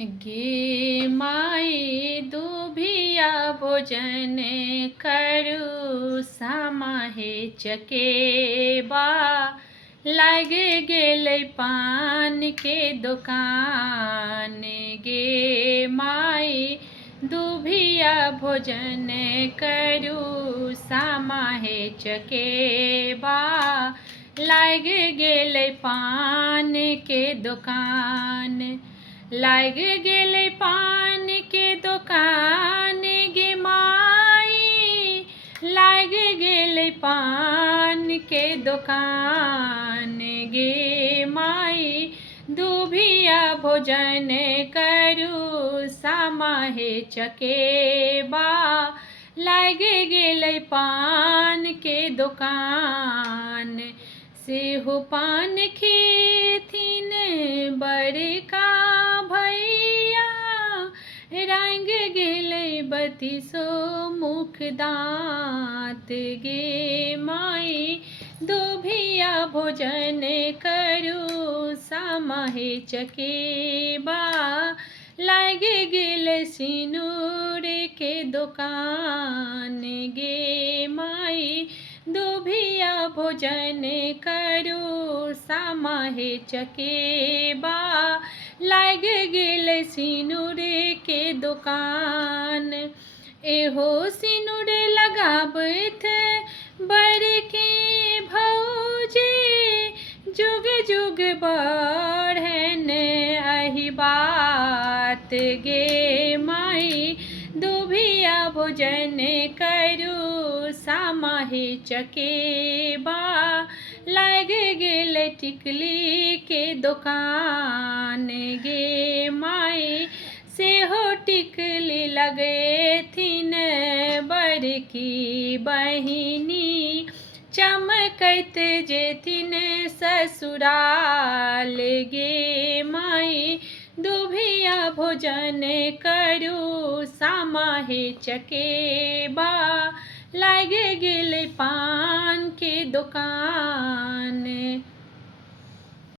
गे माई दुभिया भोजन करू समाहे चकेबा। लाग गेलै पान के दुकान। गे माई दुभिया भोजन करू समाहे चकेबा। लाग गेलै पान के दुकान। लाग गेलै पान के दुकान गे माई। लाग गेलै पान के दुकान। गे माई दुभिया भोजन करू समाहे चकेबा। लाग गेलै पान के दुकान। सेहो पान खेथिन बड़का भैया। रंग गेलै बत्तीसो मुख दाँत। गे माई दुभिया भोजन करू समाहे चकेबा। लाग गेलै सिनुर के दुकान। गे माई दुभिया भोजन करू समाहे चकेबा। लाग गेलै सिनुर के दुकान। एहो सिनुर लगाबैत बड़की भौजी। जुग जुग बढ़न एहि बात। गे माई दुभिया भोजन करू समाहे चकेबा। लाग गेलै टिकली के दुकान। गे माई सेहो टिकली लगेथिन बड़की बहिनी। चमकैत जेथिन ससुराल। गे माई दुभिया भोजन करू समाहे चकेबा। लाग गेलै पान के दुकान।